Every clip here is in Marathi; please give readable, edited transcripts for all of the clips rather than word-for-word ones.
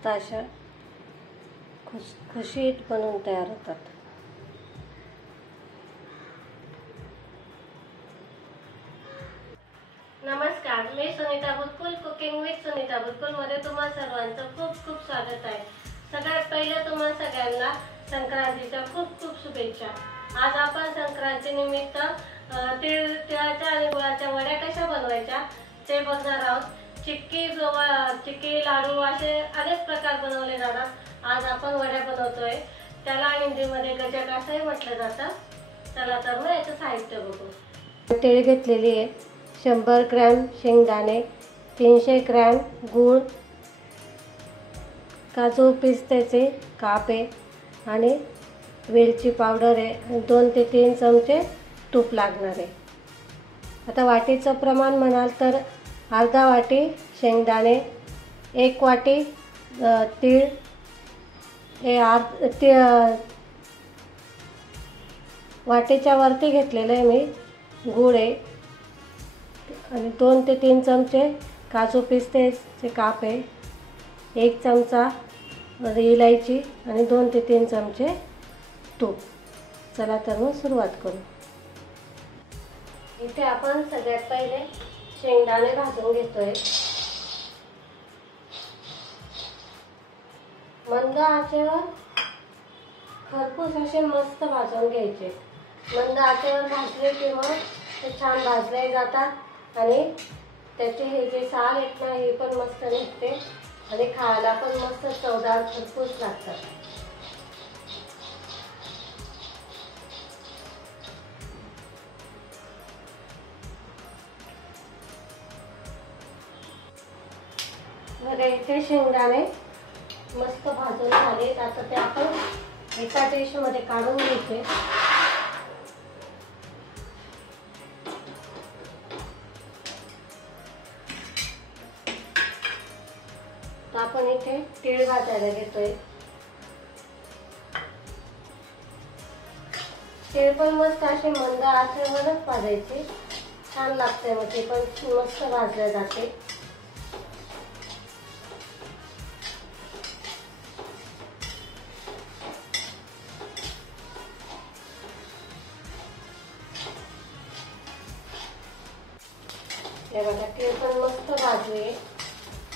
मस्त अशा खुशखुशीत बनवून तयार होतात। नमस्कार, मी सुनीता बुटकुल, कुकिंग विथ सुनीता बुटकुल मध्ये तुम्हा सर्वांचं खूप खूप स्वागत आहे। सगळ्यात पहिले तुम्हा सगळ्यांना संक्रांतीच्या खूप खूप शुभेच्छा। आज आपण संक्रांती निमित्त तिळाच्या आणि गुळाच्या वड्या कशा बनवायच्या ते बघणार आहोत। चिक्की लाडू असे अनेक प्रकार बनवले जातात। आज आपण वड्या बनवतोय, त्याला हिंदीमध्ये गजक असंही म्हटलं जातं। चला तर मग याचं साहित्य बघू। तीळ घेतलेली आहे, 100 ग्रॅम शेंगदाणे, 300 ग्रॅम गूळ, काजू पिस्त्याचे काप आहे आणि वेलची पावडर आहे। 2 ते 3 चमचे तूप लागणार आहे। आता वाटीचं प्रमाण म्हणाल तर अर्धा वाटी शेंगदाणे, 1 वाटी तीळ, वाटीच्या वरती घेतलेलं आहे मी गूळ आहे आणि 2 ते 3 चमचे काजू पिस्त्याचे काप आहे, 1 चमचा इलायची आणि 2 ते 3 चमचे तूप। चला तर मग सुरुवात करू। इथे आपण सगळ्यात पहिले शेंगदाणे भाजून घेतोय। मंद आचेवर खरपूस असे मस्त भाजून घ्यायचे। मंद आचेवर भाजले की मग ते छान भाजले जातात आणि त्याचे हे जे साल आहेत ना हे पण मस्त निघते आणि खायला पण मस्त चवदार खरपूस लागतात। बघा इथे शेंगदाणे मस्त भाजून झालेत। आता ते आपण एका डिश मध्ये काढून घ्यायचे। आपण इथे तीळ भाजायला घेतोय। तीळ पण मस्त असे मंद आचेवरच भाजायचे, छान लागते। मग ते पण मस्त भाजले जाते। हे बघा तीळ पण मस्त भाजले,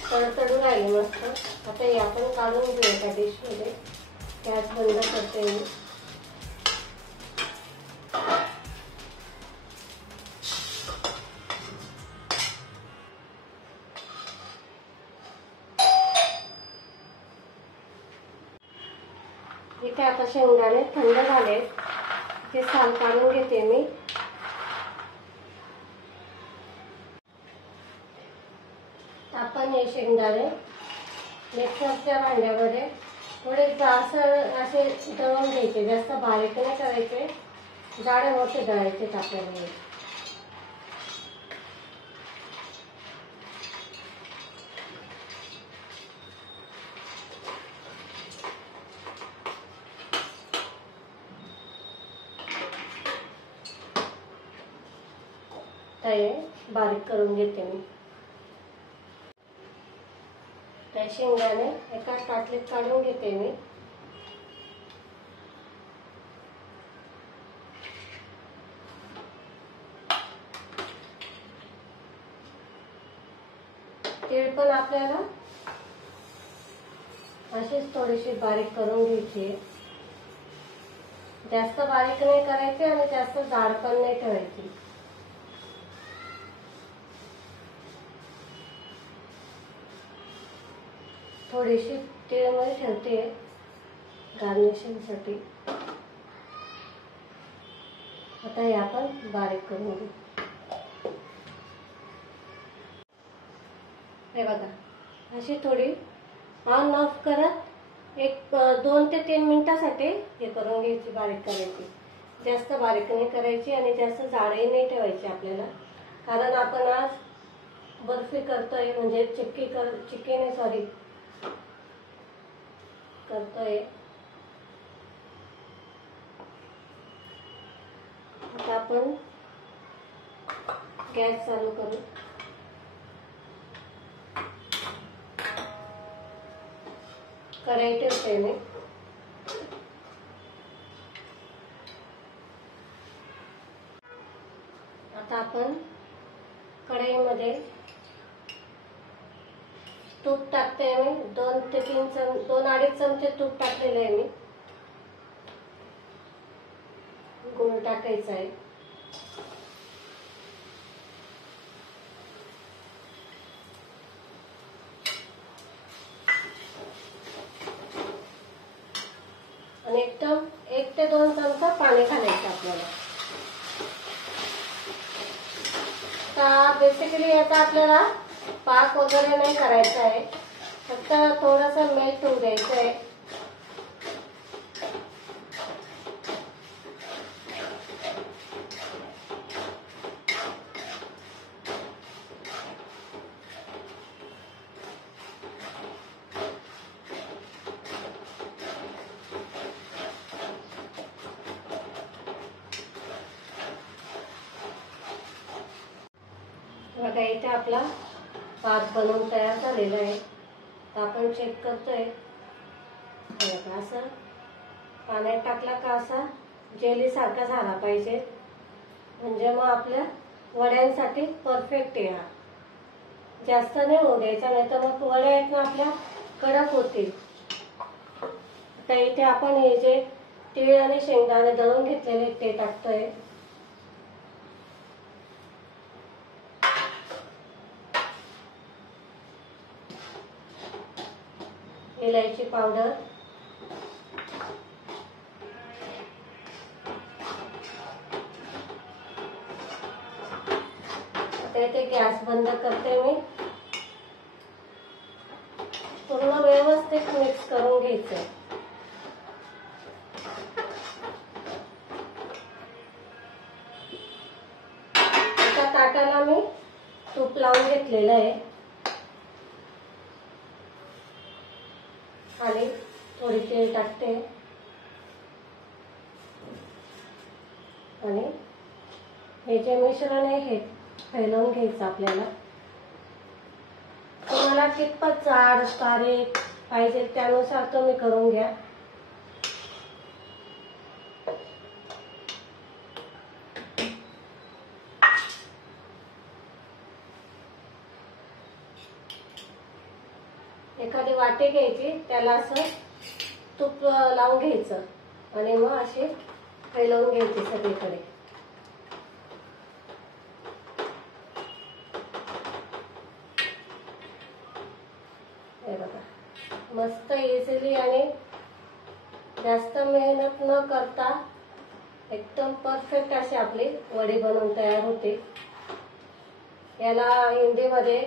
तडतडून राहिले मस्त। आता हे आपण काढून घेऊ एका डिश मध्ये। गॅस बंद करते मी। इथे आता शेंगदाणे थंड झाले, ते साल काढून घेते मी। आपण हे शेंगदाणे मिक्सरच्या भांड्यामध्ये थोडे जाडसर असे दळून घ्यायचे, जास्त बारीक नाही करायचे, जाडे मोठे दळायचे आपल्याला। ते बारीक करून घेते मी। त्या शेंगदाणे एका ताटलीत काढून घेते मी। तीळ पण आपल्याला अशीच थोडीशी बारीक करून घ्यायची, जास्त बारीक नाही करायची आणि जास्त जाड पण नाही ठेवायची। थोडीशी तीळ मध्ये ठेवते गार्निशिंग साठी। आता हे आपण बारीक करून घेऊ। हे बघा अशी थोडी ऑन ऑफ करत 2 ते 3 मिनिटांसाठी हे करून घ्यायची, बारीक करायची। जास्त बारीक नाही करायची आणि जास्त जाडही नाही ठेवायची आपल्याला, कारण आपण आज बर्फी करतोय, म्हणजे चिक्की नाही सॉरी करतोय। आता आपण गॅस चालू करू। कढई ठेवते मी. आता आपण कढईमध्ये तूप टाकते मी. 2 ते 2-2.5 चमचे तूप टाकलेले आहे मी. गूळ टाकायचा आहे. आणि एकदम 1 ते 2 चमचा पाणी घालायचं आपल्याला. तर बेसिकली याचा आपल्याला पाक वगैरे नाही करायचा आहे, फक्त थोडंसं मेल्ट होऊ द्यायचं आहे. बघा इथे आपला पाक बनवून तयार झालेला आहे. तर आपण चेक करतोय. बघा असं पाण्यात टाकला का असा जेली सारखा झाला पाहिजे, म्हणजे मग आपल्या वड्यांसाठी परफेक्ट आहे. जास्त नाही होऊ द्यायचा, नाही तर मग वड्या आहेत ना आपल्या कडक होतील. आता इथे आपण हे जे तीळ आणि शेंगदाणे दळून घेतलेले ते टाकतोय. इलायची पावडर, आता इथे गॅस बंद करते मी. पूर्ण व्यवस्थित मिक्स करून घ्यायचं. एका ताटाला मी तूप लावून घेतलेलं आहे आणि थोडी तेल टाकते आणि हे जे मिश्रण आहे हे फैलवून घ्यायचं आपल्याला. तुम्हाला कितपत जाड बारीक पाहिजे त्यानुसार तुम्ही करून घ्या. एखादी वाटी घ्यायची, त्याला असं तूप लावून घ्यायचं आणि मग असे फैलवून घ्यायचे सगळीकडे. हे बघा मस्त इझिली आणि जास्त मेहनत न करता एकदम परफेक्ट अशी आपली वडी बनवून तयार होते. याला हिंदीमध्ये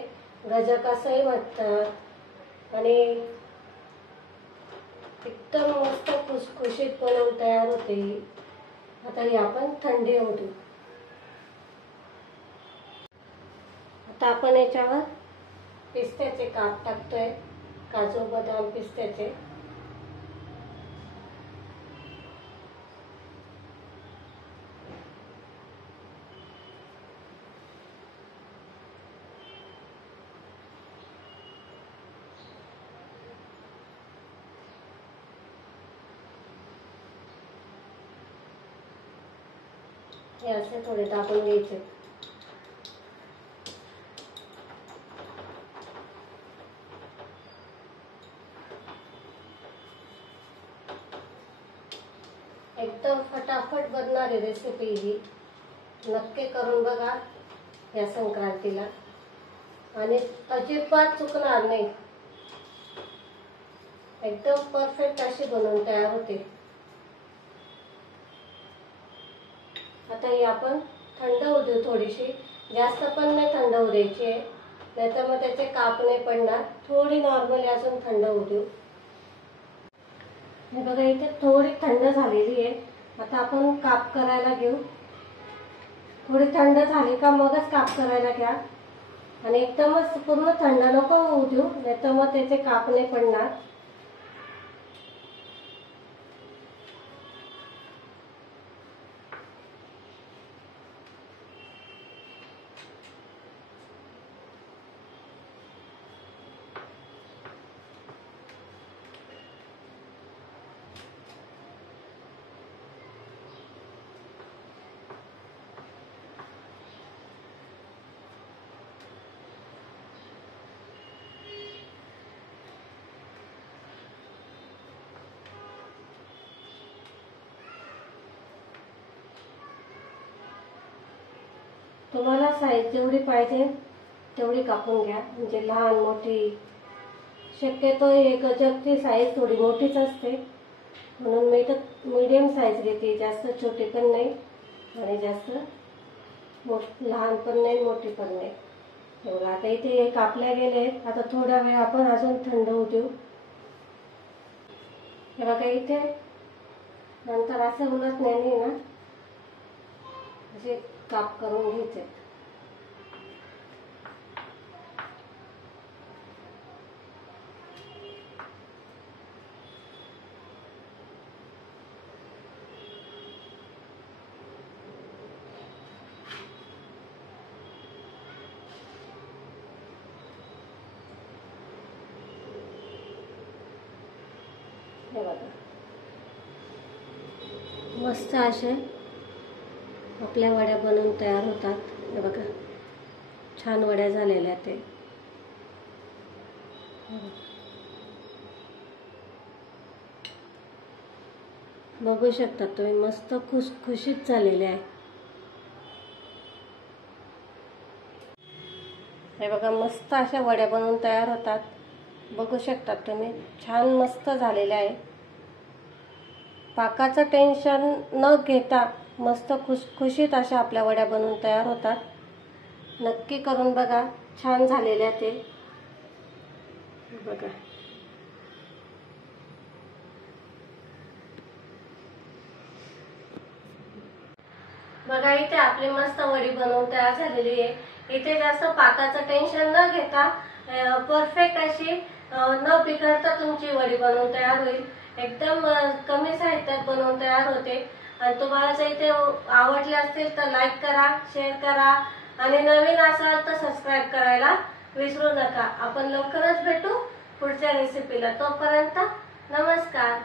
गजक असंही म्हणतात आणि एकदम मस्त खुसखुशीत बनवून तयार होते. आता ही आपण थंडी होऊ देऊ. आता आपण याच्यावर पिस्त्याचे काप टाकतोय, काजू बदाम पिस्त्याचे. हे असे थोडे टाकून घ्यायचे. एकदम फटाफट बनणारी रेसिपी ही. नक्की करून बघा या संक्रांतीला आणि अजिबात चुकणार नाही. एकदम परफेक्ट अशी बनवून तयार होते. आता ही आपण थंड होऊ देऊ थोडीशी, जास्त पण नाही थंड होऊ द्यायची आहे, नाहीतर मग त्याचे काप नाही पडणार. थोडी नॉर्मली अजून थंड होऊ देऊ. हे बघा इथे थोडी थंड झालेली आहे. आता आपण काप करायला घेऊ. थोडी थंड झाली का मगच काप करायला घ्या आणि एकदमच पूर्ण थंड नको होऊ देऊ, नाहीतर मग त्याचे काप नाही पडणार. तुम्हाला साईज जेवढी पाहिजे तेवढी कापून घ्या, म्हणजे लहान मोठी. शक्यतो हे गजरची साईज थोडी मोठीच असते, म्हणून मी तर मीडियम साईज घेते. जास्त छोटी पण नाही आणि जास्त लहान पण नाही, मोठी पण नाही. बघा आता इथे हे कापल्या गेले. आता थोडा वेळ आपण अजून थंड होऊ देऊ. हे बघा इथे नंतर असं उलट नाही ना, असे काप करून घ्यायचे. हे बघा मस्त असे आपल्या वड्या बनवून तयार होतात. हे बघा छान वड्या झालेल्या ते. बघू शकता तुम्ही, मस्त खुसखुशीत झालेले आहे. हे बघा मस्त अशा वड्या बनवून तयार होतात. बघू शकता तुम्ही, छान मस्त झालेले आहे. पाकाचं टेन्शन न घेता मस्त खुसखुशीत अशा आपल्या वड्या बनवून तयार होतात. नक्की करून बघा, छान झालेल्या ते. बघा बघा इथे आपली मस्त वडी बनवून तयार झालेली आहे. इथे जास्त पाकाचं टेन्शन न घेता परफेक्ट अशी न बिघडता तुमची वडी बनवून तयार होईल. एकदम कमी साहित्यात बनवून तयार होते. आणि तुम्हाला जर इथे आवडले असतील तर लाईक करा, शेअर करा आणि नवीन असाल तर सबस्क्राईब करायला विसरू नका. आपण लवकरच भेटू पुढच्या रेसिपीला. तोपर्यंत नमस्कार.